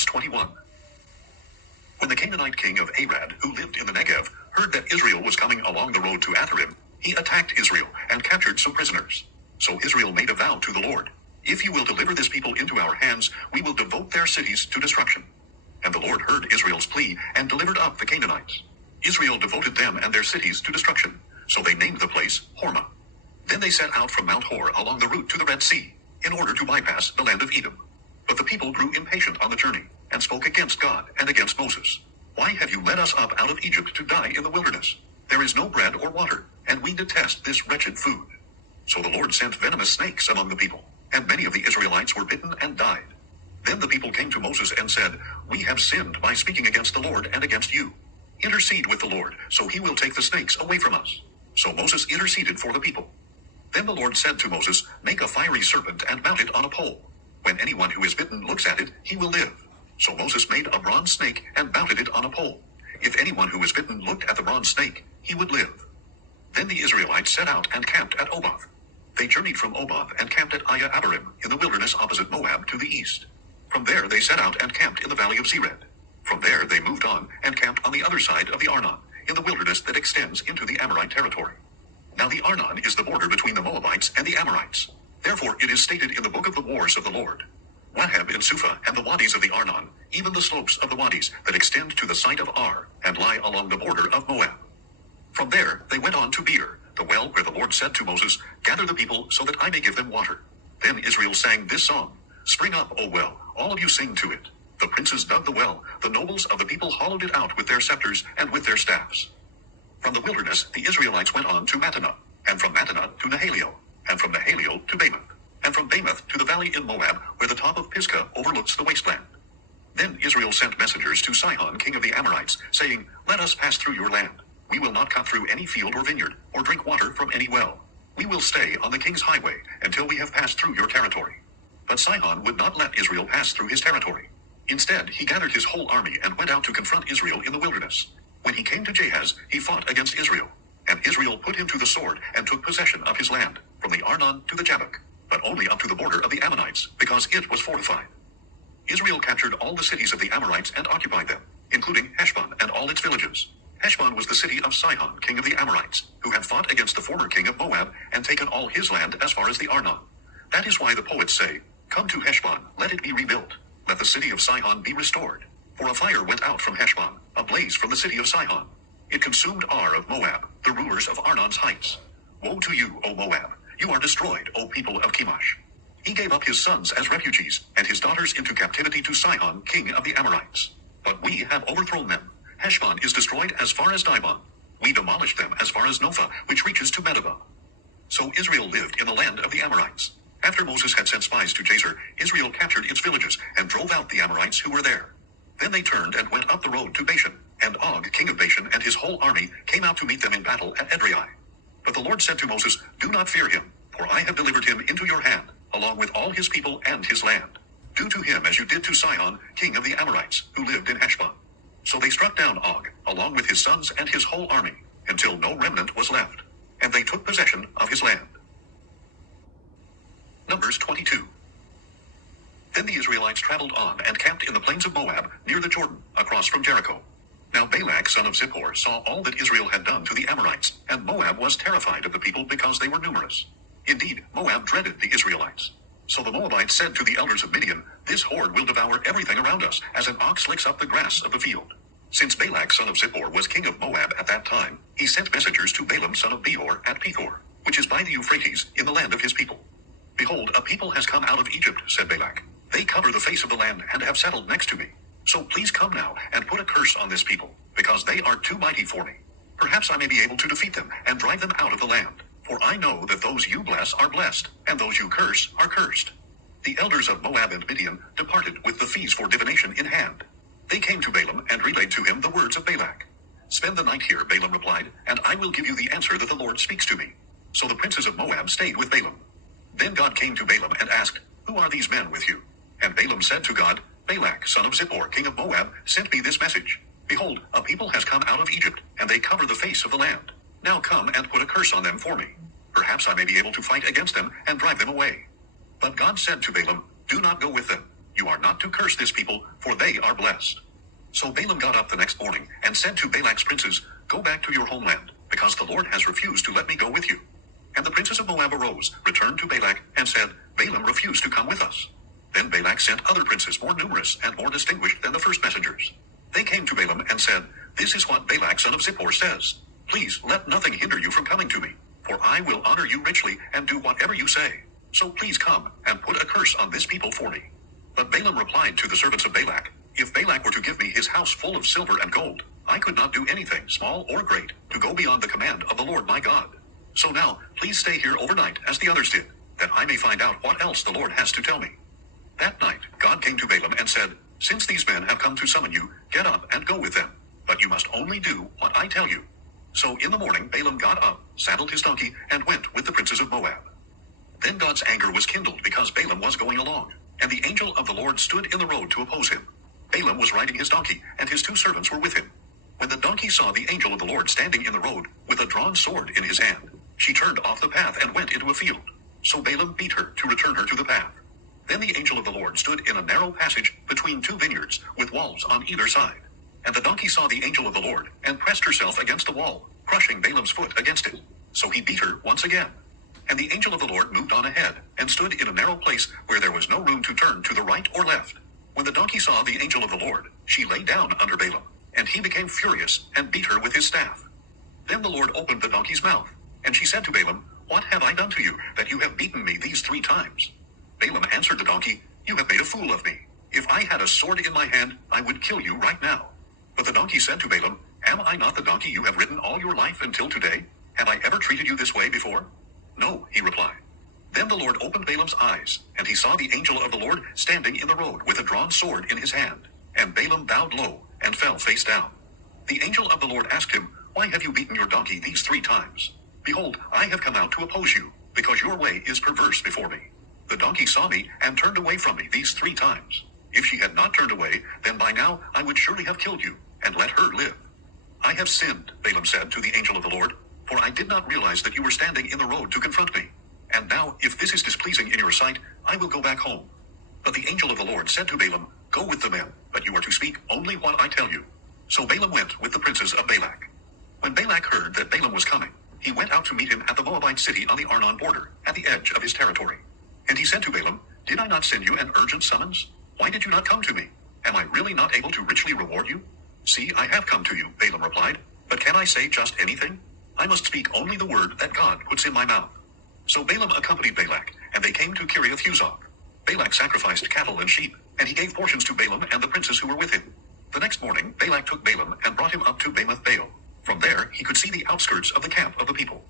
Numbers 21. When the Canaanite king of Arad, who lived in the Negev, heard that Israel was coming along the road to Atharim, he attacked Israel and captured some prisoners. So Israel made a vow to the Lord, "If you will deliver this people into our hands, we will devote their cities to destruction." And the Lord heard Israel's plea and delivered up the Canaanites. Israel devoted them and their cities to destruction, so they named the place Hormah. Then they set out from Mount Hor along the route to the Red Sea, in order to bypass the land of Edom. But the people grew impatient on the journey, and spoke against God and against Moses. "Why have you led us up out of Egypt to die in the wilderness? There is no bread or water, and we detest this wretched food." So the Lord sent venomous snakes among the people, and many of the Israelites were bitten and died. Then the people came to Moses and said, "We have sinned by speaking against the Lord and against you. Intercede with the Lord, so he will take the snakes away from us." So Moses interceded for the people. Then the Lord said to Moses, "Make a fiery serpent and mount it on a pole. When anyone who is bitten looks at it, he will live." So Moses made a bronze snake and mounted it on a pole. If anyone who was bitten looked at the bronze snake, he would live. Then the Israelites set out and camped at Oboth. They journeyed from Oboth and camped at Iya Abarim in the wilderness opposite Moab to the east. From there they set out and camped in the valley of Zered. From there they moved on and camped on the other side of the Arnon, in the wilderness that extends into the Amorite territory. Now the Arnon is the border between the Moabites and the Amorites. Therefore it is stated in the book of the wars of the Lord, Wahab and Suphah and the wadis of the Arnon, even the slopes of the wadis that extend to the site of Ar, and lie along the border of Moab. From there they went on to Beer, the well where the Lord said to Moses, "Gather the people so that I may give them water." Then Israel sang this song, "Spring up, O well, all of you sing to it. The princes dug the well, the nobles of the people hollowed it out with their scepters and with their staffs." From the wilderness the Israelites went on to Mattanah, and from Mattanah to Nahaliel, and from Nahaliel to Bamoth, and from Bamoth to the valley in Moab, where the top of Pisgah overlooks the wasteland. Then Israel sent messengers to Sihon king of the Amorites, saying, "Let us pass through your land. We will not cut through any field or vineyard, or drink water from any well. We will stay on the king's highway until we have passed through your territory." But Sihon would not let Israel pass through his territory. Instead, he gathered his whole army and went out to confront Israel in the wilderness. When he came to Jahaz, he fought against Israel. And Israel put him to the sword and took possession of his land, from the Arnon to the Jabbok, but only up to the border of the Ammonites, because it was fortified. Israel captured all the cities of the Amorites and occupied them, including Heshbon and all its villages. Heshbon was the city of Sihon, king of the Amorites, who had fought against the former king of Moab and taken all his land as far as the Arnon. That is why the poets say, "Come to Heshbon, let it be rebuilt. Let the city of Sihon be restored. For a fire went out from Heshbon, a blaze from the city of Sihon. It consumed Ar of Moab, the rulers of Arnon's heights. Woe to you, O Moab! You are destroyed, O people of Chemosh." He gave up his sons as refugees, and his daughters into captivity to Sihon, king of the Amorites. But we have overthrown them. Heshbon is destroyed as far as Dibon. We demolished them as far as Nophah, which reaches to Medeba. So Israel lived in the land of the Amorites. After Moses had sent spies to Jazer, Israel captured its villages and drove out the Amorites who were there. Then they turned and went up the road to Bashan, and Og, king of Bashan, and his whole army came out to meet them in battle at Edrei. But the Lord said to Moses, "Do not fear him, for I have delivered him into your hand, along with all his people and his land. Do to him as you did to Sihon, king of the Amorites, who lived in Heshbon." So they struck down Og, along with his sons and his whole army, until no remnant was left, and they took possession of his land. Numbers 22. Then the Israelites traveled on and camped in the plains of Moab, near the Jordan, across from Jericho. Now Balak son of Zippor saw all that Israel had done to the Amorites, and Moab was terrified of the people because they were numerous. Indeed, Moab dreaded the Israelites. So the Moabites said to the elders of Midian, "This horde will devour everything around us, as an ox licks up the grass of the field." Since Balak son of Zippor was king of Moab at that time, he sent messengers to Balaam son of Beor at Pethor, which is by the Euphrates, in the land of his people. "Behold, a people has come out of Egypt," said Balak. "They cover the face of the land and have settled next to me. So please come now and put a curse on this people, because they are too mighty for me. Perhaps I may be able to defeat them and drive them out of the land. For I know that those you bless are blessed, and those you curse are cursed." The elders of Moab and Midian departed with the fees for divination in hand. They came to Balaam and relayed to him the words of Balak. "Spend the night here," Balaam replied, "and I will give you the answer that the Lord speaks to me." So the princes of Moab stayed with Balaam. Then God came to Balaam and asked, "Who are these men with you?" And Balaam said to God, "Balak son of Zippor, king of Moab, sent me this message. Behold, a people has come out of Egypt, and they cover the face of the land. Now come and put a curse on them for me. Perhaps I may be able to fight against them and drive them away." But God said to Balaam, "Do not go with them. You are not to curse this people, for they are blessed. So Balaam got up the next morning and said to Balak's princes, Go back to your homeland, because the Lord has refused to let me go with you. And the princes of Moab arose, returned to Balak, and said, Balaam refused to come with us. Then Balak sent other princes more numerous and more distinguished than the first messengers. They came to Balaam and said, This is what Balak son of Zippor says. Please let nothing hinder you from coming to me, for I will honor you richly and do whatever you say. So please come and put a curse on this people for me. But Balaam replied to the servants of Balak, If Balak were to give me his house full of silver and gold, I could not do anything, small or great, to go beyond the command of the Lord my God. So now, please stay here overnight as the others did, that I may find out what else the Lord has to tell me. That night, God came to Balaam and said, Since these men have come to summon you, get up and go with them. But you must only do what I tell you. So in the morning Balaam got up, saddled his donkey, and went with the princes of Moab. Then God's anger was kindled because Balaam was going along, and the angel of the Lord stood in the road to oppose him. Balaam was riding his donkey, and his 2 servants were with him. When the donkey saw the angel of the Lord standing in the road, with a drawn sword in his hand, she turned off the path and went into a field. So Balaam beat her to return her to the path. Then the angel of the Lord stood in a narrow passage between 2 vineyards, with walls on either side. And the donkey saw the angel of the Lord, and pressed herself against the wall, crushing Balaam's foot against it. So he beat her once again. And the angel of the Lord moved on ahead, and stood in a narrow place where there was no room to turn to the right or left. When the donkey saw the angel of the Lord, she lay down under Balaam, and he became furious, and beat her with his staff. Then the Lord opened the donkey's mouth, and she said to Balaam, What have I done to you, that you have beaten me these 3 times? Balaam answered the donkey, You have made a fool of me. If I had a sword in my hand, I would kill you right now. But the donkey said to Balaam, Am I not the donkey you have ridden all your life until today? Have I ever treated you this way before? No, he replied. Then the Lord opened Balaam's eyes, and he saw the angel of the Lord standing in the road with a drawn sword in his hand. And Balaam bowed low, and fell face down. The angel of the Lord asked him, Why have you beaten your donkey these 3 times? Behold, I have come out to oppose you, because your way is perverse before me. The donkey saw me, and turned away from me these 3 times. If she had not turned away, then by now I would surely have killed you, and let her live. I have sinned, Balaam said to the angel of the Lord, for I did not realize that you were standing in the road to confront me. And now, if this is displeasing in your sight, I will go back home. But the angel of the Lord said to Balaam, Go with the men, but you are to speak only what I tell you. So Balaam went with the princes of Balak. When Balak heard that Balaam was coming, he went out to meet him at the Moabite city on the Arnon border, at the edge of his territory. And he said to Balaam, Did I not send you an urgent summons? Why did you not come to me? Am I really not able to richly reward you? See, I have come to you, Balaam replied. But can I say just anything? I must speak only the word that God puts in my mouth. So Balaam accompanied Balak, and they came to Kiriath Huzoth. Balak sacrificed cattle and sheep, and he gave portions to Balaam and the princes who were with him. The next morning Balak took Balaam and brought him up to Bamoth Baal. From there he could see the outskirts of the camp of the people.